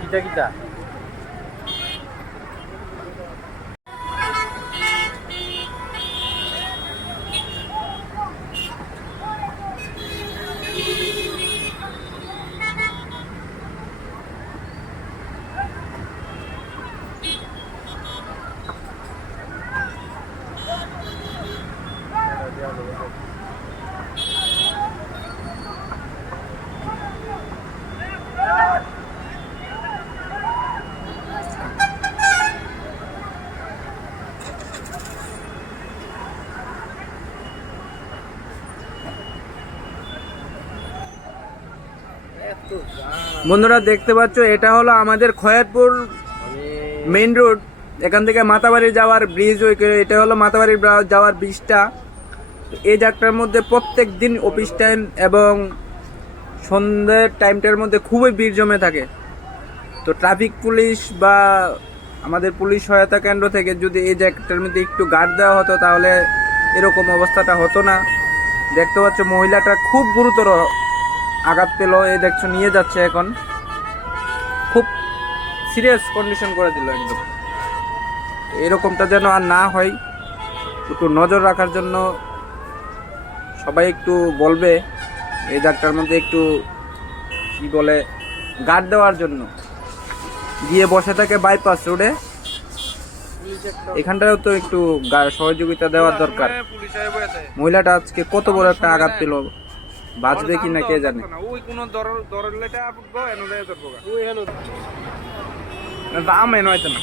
কিটা কিটা? Yeah, বন্ধুরা দেখতে পাচ্ছ, এটা হলো আমাদের খয়ারপুর মেইন রোড। এখান থেকে মাতাবাড়ি যাওয়ার ব্রিজ এটা হলো মাতাবাড়ি যাওয়ার ব্রিজটা এই যাত্রার মধ্যে প্রত্যেক দিন অফিস টাইম এবং সন্ধ্যের টাইমটার মধ্যে খুবই ভিড় জমে থাকে। তো ট্রাফিক পুলিশ বা আমাদের পুলিশ সহায়তা কেন্দ্র থেকে যদি এই জায়গাটার মধ্যে একটু গার্ড দেওয়া হতো, তাহলে এরকম অবস্থাটা হতো না। দেখতে পাচ্ছ, মহিলাটা খুব গুরুতর আঘাত পেল এই দেখছ নিয়ে যাচ্ছে এখন। খুব সিরিয়াস কন্ডিশন করে দিল একদম। এরকমটা যেন আর না হয় একটু নজর রাখার জন্য সবাই একটু বলবে এই ডাক্তার মধ্যে একটু কি বলে গার্ড দেওয়ার জন্য। গিয়ে বসে থাকে বাইপাস রোডে এখানটাও তো একটু সহযোগিতা দেওয়ার দরকার। মহিলাটা আজকে কত বড় একটা আঘাত পেল। বাঁচবে কি না কে জানে? ওই কোন দর দরলেটা ফুটবো এনো দেয় ধরবো দাম এনে হয় না।